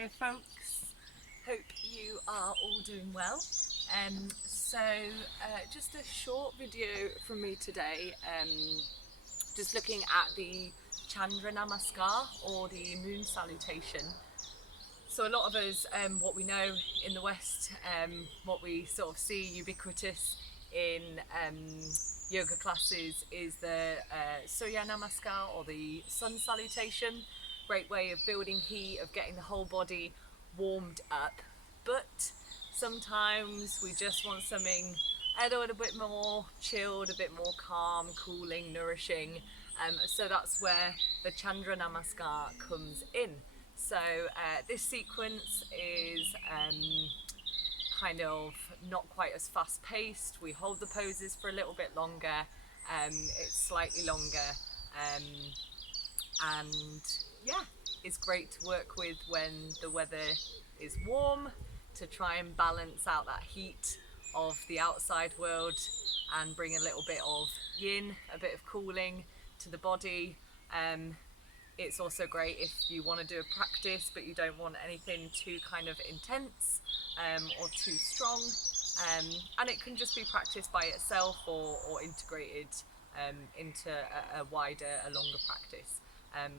Hiya folks, hope you are all doing well. Just a short video from me today, just looking at the Chandra Namaska or the moon salutation. So a lot of us, what we know in the West, what we sort of see ubiquitous in yoga classes is the Surya Namaska or the sun salutation. Great way of building heat, of getting the whole body warmed up. But sometimes we just want something a little bit more chilled, a bit more calm, cooling, nourishing. So that's where the Chandra Namaskar comes in. So this sequence is kind of not quite as fast paced. We hold the poses for a little bit longer. It's slightly longer. And yeah, it's great to work with when the weather is warm, to try and balance out that heat of the outside world and bring a little bit of yin, a bit of cooling to the body. It's also great if you want to do a practice but you don't want anything too kind of intense or too strong, and it can just be practiced by itself or integrated into a wider, a longer practice.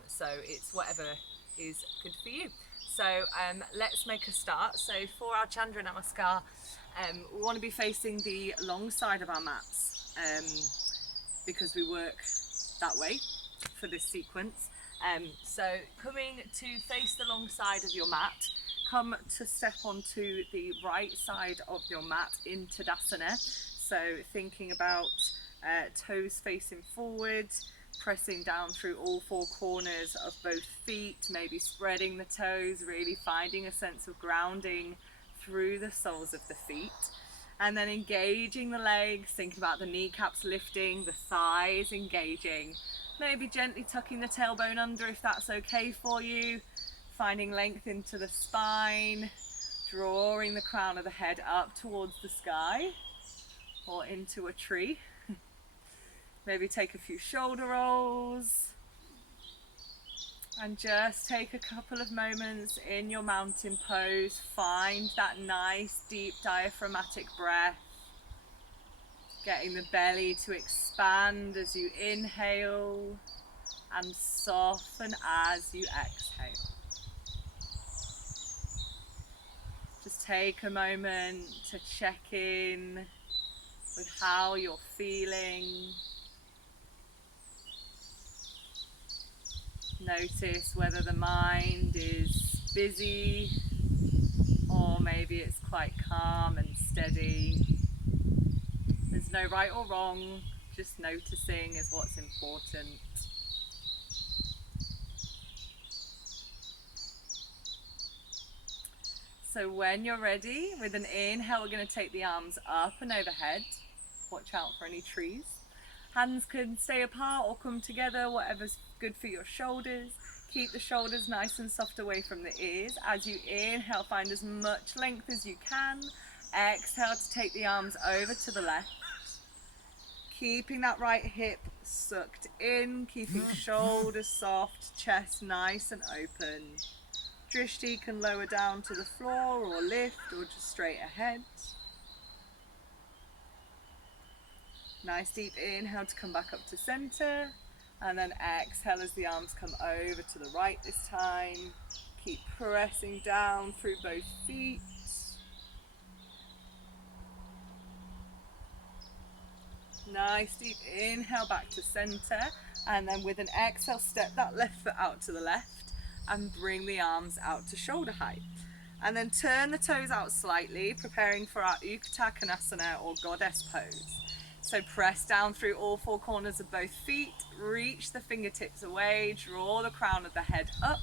So it's whatever is good for you. So let's make a start. So for our Chandra Namaskar, we want to be facing the long side of our mats because we work that way for this sequence. So coming to face the long side of your mat, come to step onto the right side of your mat in Tadasana. So thinking about toes facing forward, pressing down through all four corners of both feet, maybe spreading the toes, really finding a sense of grounding through the soles of the feet. And then engaging the legs, thinking about the kneecaps lifting, the thighs engaging. Maybe gently tucking the tailbone under if that's okay for you. Finding length into the spine, drawing the crown of the head up towards the sky or into a tree. Maybe take a few shoulder rolls and just take a couple of moments in your mountain pose. Find that nice deep diaphragmatic breath, getting the belly to expand as you inhale and soften as you exhale. Just take a moment to check in with how you're feeling. Notice whether the mind is busy or maybe it's quite calm and steady. There's no right or wrong, just noticing is what's important. So when you're ready, with an inhale, we're going to take the arms up and overhead. Watch out for any trees. Hands can stay apart or come together, whatever's good for your shoulders. Keep the shoulders nice and soft away from the ears. As you inhale, find as much length as you can. Exhale to take the arms over to the left. Keeping that right hip sucked in, keeping shoulders soft, chest nice and open. Drishti can lower down to the floor or lift or just straight ahead. Nice deep inhale to come back up to center, and then exhale as the arms come over to the right this time. Keep pressing down through both feet. Nice deep inhale back to center, and then with an exhale, step that left foot out to the left and bring the arms out to shoulder height. And then turn the toes out slightly, preparing for our Uttanasana or goddess pose. So press down through all four corners of both feet, reach the fingertips away, draw the crown of the head up.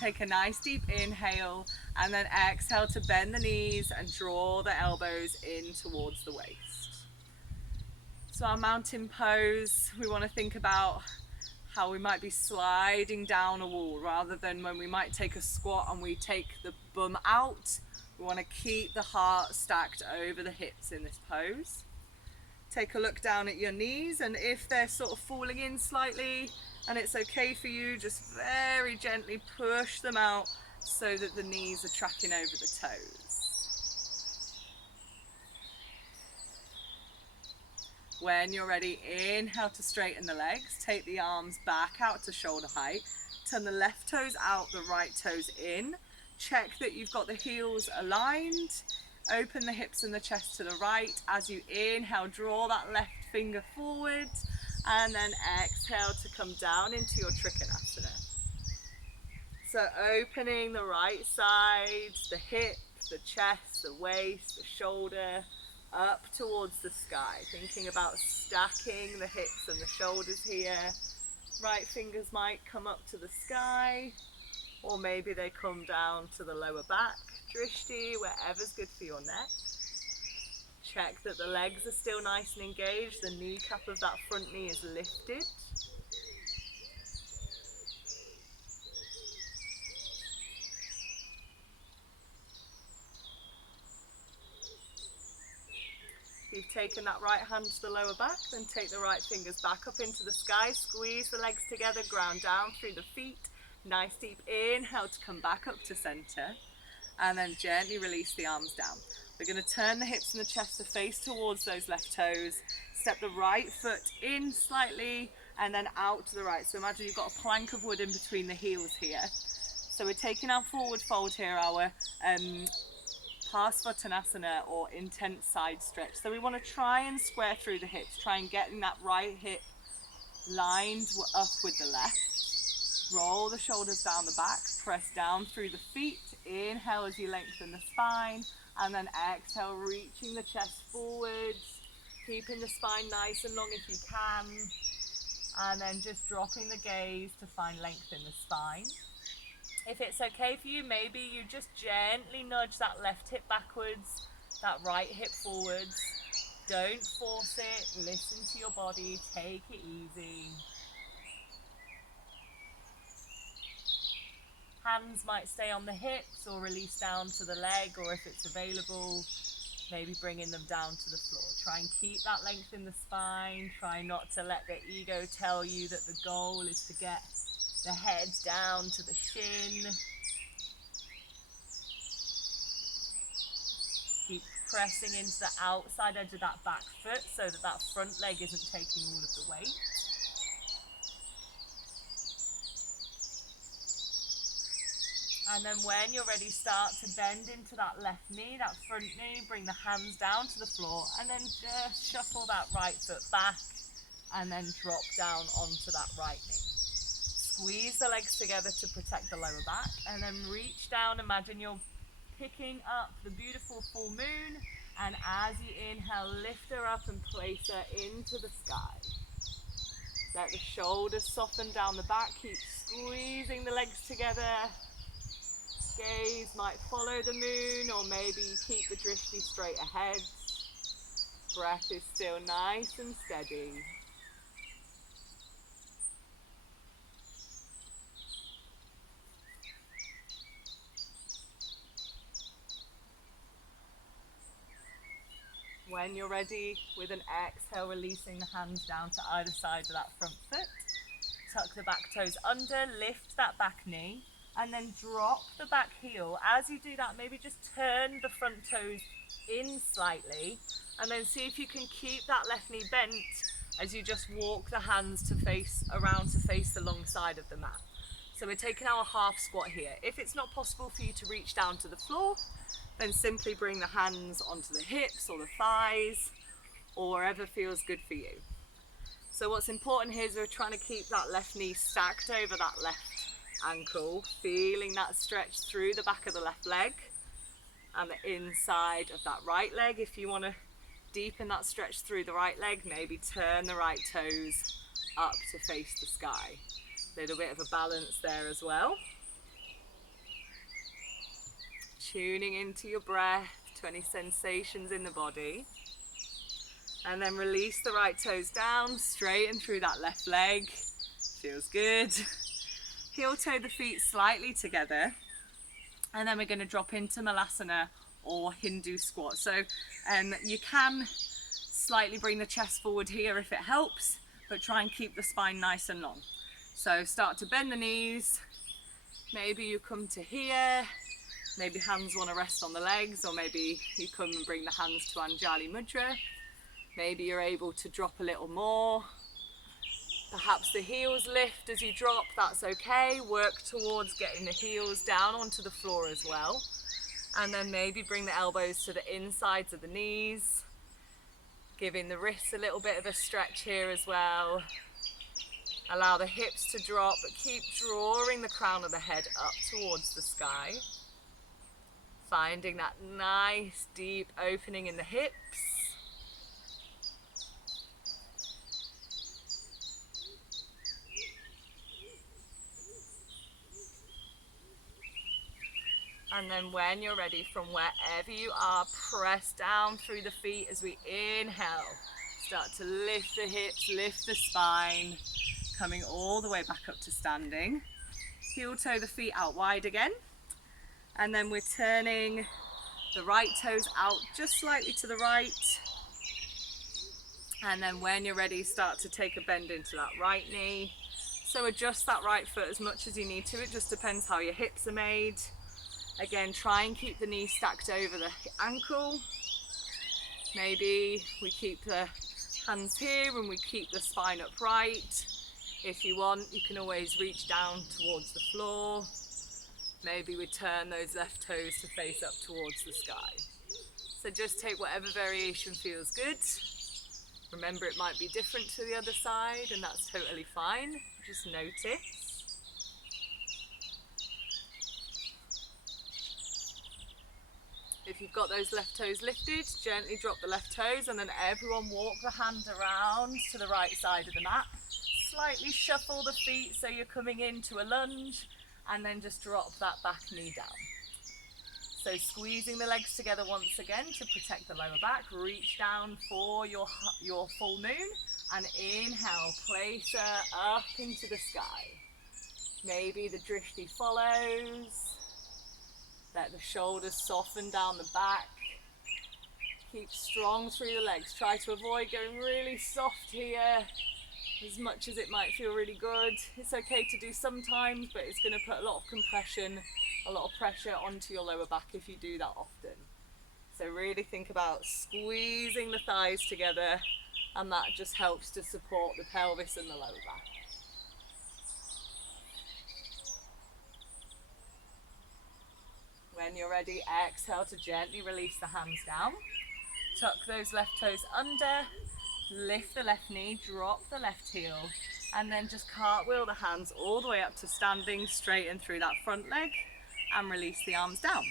Take a nice deep inhale, and then exhale to bend the knees and draw the elbows in towards the waist. So our mountain pose, we want to think about how we might be sliding down a wall rather than when we might take a squat and we take the bum out. We want to keep the heart stacked over the hips in this pose. Take a look down at your knees, and if they're sort of falling in slightly and it's okay for you, just very gently push them out so that the knees are tracking over the toes. When you're ready, inhale to straighten the legs, take the arms back out to shoulder height, turn the left toes out, the right toes in, check that you've got the heels aligned, open the hips and the chest to the right. As you inhale, draw that left finger forward, and then exhale to come down into your Trikonasana. So opening the right side, the hip, the chest, the waist, the shoulder, up towards the sky. Thinking about stacking the hips and the shoulders here. Right fingers might come up to the sky, or maybe they come down to the lower back. Drishti, wherever's good for your neck. Check that the legs are still nice and engaged, the kneecap of that front knee is lifted. If you've taken that right hand to the lower back, then take the right fingers back up into the sky, squeeze the legs together, ground down through the feet. Nice deep inhale to come back up to center, and then gently release the arms down. We're going to turn the hips and the chest to face towards those left toes. Step the right foot in slightly and then out to the right. So imagine you've got a plank of wood in between the heels here. So we're taking our forward fold here, our Parsvottanasana, or intense side stretch. So we want to try and square through the hips, try and getting that right hip lined up with the left. Roll the shoulders down the back, press down through the feet. Inhale as you lengthen the spine, and then exhale, reaching the chest forwards, keeping the spine nice and long if you can, and then just dropping the gaze to find length in the spine. If it's okay for you, maybe you just gently nudge that left hip backwards, that right hip forwards. Don't force it, listen to your body, take it easy. Hands might stay on the hips or release down to the leg, or if it's available, maybe bringing them down to the floor. Try and keep that length in the spine. Try not to let the ego tell you that the goal is to get the head down to the shin. Keep pressing into the outside edge of that back foot so that that front leg isn't taking all of the weight. And then when you're ready, start to bend into that left knee, that front knee, bring the hands down to the floor, and then just shuffle that right foot back, and then drop down onto that right knee. Squeeze the legs together to protect the lower back, and then reach down. Imagine you're picking up the beautiful full moon, and as you inhale, lift her up and place her into the sky. Let the shoulders soften down the back, keep squeezing the legs together. Gaze might follow the moon, or maybe keep the drishti straight ahead. Breath is still nice and steady. When you're ready, with an exhale, releasing the hands down to either side of that front foot. Tuck the back toes under, lift that back knee, and then drop the back heel. As you do that, maybe just turn the front toes in slightly, and then see if you can keep that left knee bent as you just walk the hands to face around to face the long side of the mat. So we're taking our half squat here. If it's not possible for you to reach down to the floor, then simply bring the hands onto the hips or the thighs, or wherever feels good for you. So what's important here is we're trying to keep that left knee stacked over that left ankle, feeling that stretch through the back of the left leg and the inside of that right leg. If you want to deepen that stretch through the right leg, maybe turn the right toes up to face the sky. A little bit of a balance there as well. Tuning into your breath, to any sensations in the body. And then release the right toes down, straighten through that left leg. Feels good. Heel toe the feet slightly together, and then we're going to drop into Malasana or Hindu squat. So you can slightly bring the chest forward here if it helps, but try and keep the spine nice and long. So start to bend the knees, Maybe you come to here, maybe hands want to rest on the legs, or maybe you come and bring the hands to Anjali Mudra. Maybe you're able to drop a little more. Perhaps the heels lift as you drop, that's okay. Work towards getting the heels down onto the floor as well. And then maybe bring the elbows to the insides of the knees, giving the wrists a little bit of a stretch here as well. Allow the hips to drop, but keep drawing the crown of the head up towards the sky. Finding that nice deep opening in the hips. And then when you're ready, from wherever you are, press down through the feet as we inhale. Start to lift the hips, lift the spine, coming all the way back up to standing. Heel toe the feet out wide again. And then we're turning the right toes out just slightly to the right. And then when you're ready, start to take a bend into that right knee. So adjust that right foot as much as you need to. It just depends how your hips are made. Again, try and keep the knee stacked over the ankle. Maybe we keep the hands here and we keep the spine upright. If you want, you can always reach down towards the floor. Maybe we turn those left toes to face up towards the sky. So just take whatever variation feels good. Remember, it might be different to the other side, and that's totally fine. Just notice. If you've got those left toes lifted, gently drop the left toes, and then everyone walk the hand around to the right side of the mat. Slightly shuffle the feet so you're coming into a lunge, and then just drop that back knee down. So squeezing the legs together once again to protect the lower back. Reach down for your full moon, and inhale, place her up into the sky. Maybe the drishti follows. Let the shoulders soften down the back. Keep strong through the legs. Try to avoid going really soft here, as much as it might feel really good. It's okay to do sometimes, but it's going to put a lot of compression, a lot of pressure onto your lower back if you do that often. So really think about squeezing the thighs together, and that just helps to support the pelvis and the lower back. When you're ready, exhale to gently release the hands down. Tuck those left toes under, lift the left knee, drop the left heel, and then just cartwheel the hands all the way up to standing, straighten through that front leg, and release the arms down.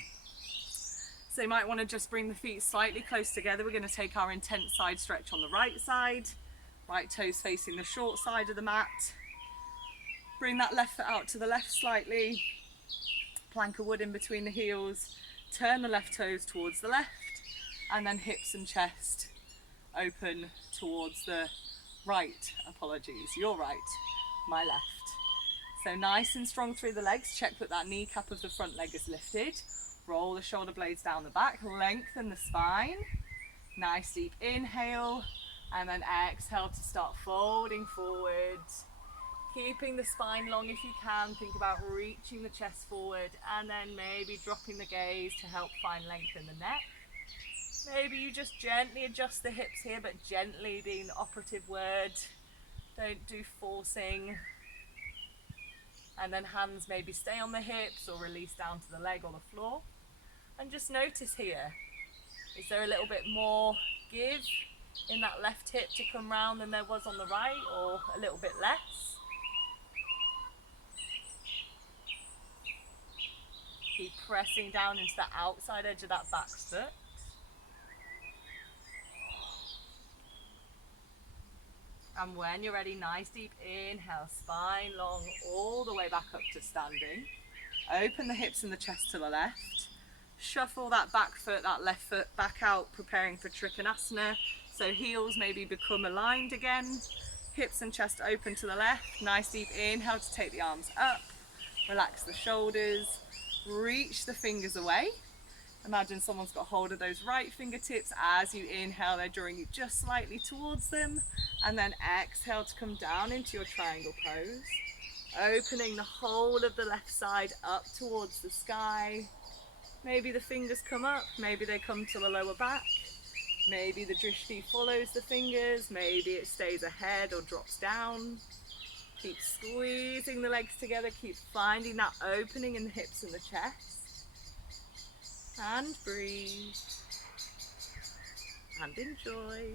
So you might want to just bring the feet slightly close together. We're going to take our intense side stretch on the right side, right toes facing the short side of the mat. Bring that left foot out to the left slightly. Plank of wood in between the heels, turn the left toes towards the left, and then hips and chest open towards the right, your right, my left. So nice and strong through the legs. Check that that kneecap of the front leg is lifted. Roll the shoulder blades down the back, lengthen the spine. Nice deep inhale, and then exhale to start folding forward. Keeping the spine long if you can. Think about reaching the chest forward, and then maybe dropping the gaze to help find length in the neck. Maybe you just gently adjust the hips here, but gently being the operative word. Don't do forcing. And then hands maybe stay on the hips or release down to the leg or the floor. And just notice here, is there a little bit more give in that left hip to come round than there was on the right, or a little bit less? Keep pressing down into the outside edge of that back foot. And when you're ready, nice deep inhale, spine long all the way back up to standing. Open the hips and the chest to the left. Shuffle that back foot, that left foot back out, preparing for Trikonasana. So heels maybe become aligned again. Hips and chest open to the left. Nice deep inhale to take the arms up. Relax the shoulders. Reach the fingers away. Imagine someone's got hold of those right fingertips. As you inhale, they're drawing you just slightly towards them. And then exhale to come down into your triangle pose. Opening the whole of the left side up towards the sky. Maybe the fingers come up, maybe they come to the lower back. Maybe the drishti follows the fingers, maybe it stays ahead or drops down. Keep squeezing the legs together, keep finding that opening in the hips and the chest. And breathe. And enjoy.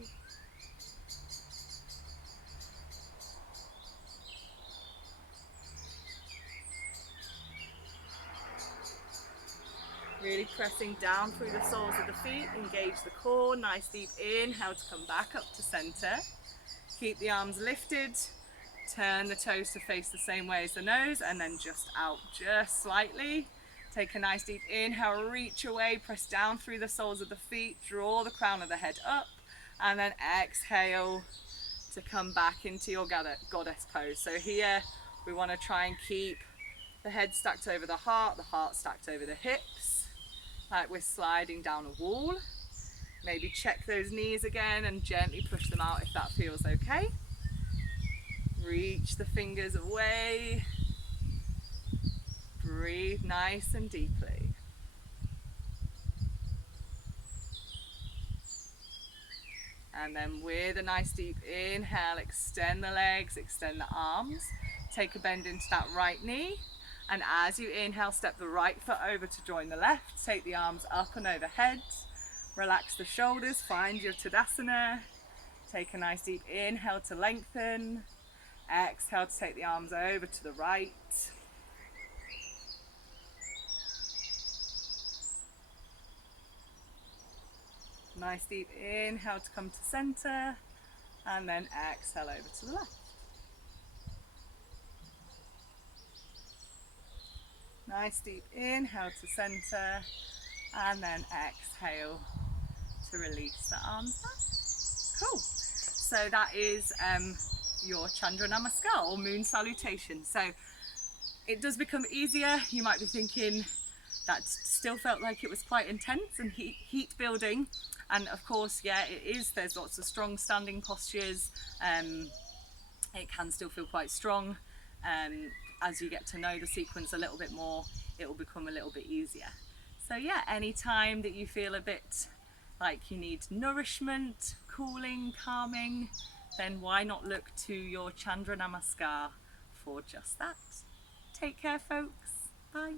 Really pressing down through the soles of the feet, engage the core, nice deep inhale to come back up to center. Keep the arms lifted, turn the toes to face the same way as the nose and then just out just slightly. Take a nice deep inhale, reach away, press down through the soles of the feet, draw the crown of the head up, and then exhale to come back into your goddess pose. So here we want to try and keep the head stacked over the heart stacked over the hips, like we're sliding down a wall. Maybe check those knees again and gently push them out if that feels okay. Reach the fingers away. Breathe nice and deeply. And then with a nice deep inhale, extend the legs, extend the arms. Take a bend into that right knee. And as you inhale, step the right foot over to join the left. Take the arms up and overhead. Relax the shoulders, find your Tadasana. Take a nice deep inhale to lengthen. Exhale to take the arms over to the right. Nice deep inhale to come to center. And then exhale over to the left. Nice deep inhale to center. And then exhale to release the arms back. Cool. So that is your Chandra Namaska or moon salutation. So it does become easier. You might be thinking that still felt like it was quite intense and heat building. And of course, yeah, it is. There's lots of strong standing postures. It can still feel quite strong. As you get to know the sequence a little bit more, it will become a little bit easier. So yeah, anytime that you feel a bit like you need nourishment, cooling, calming, then why not look to your Chandra Namaskar for just that. Take care, folks. Bye.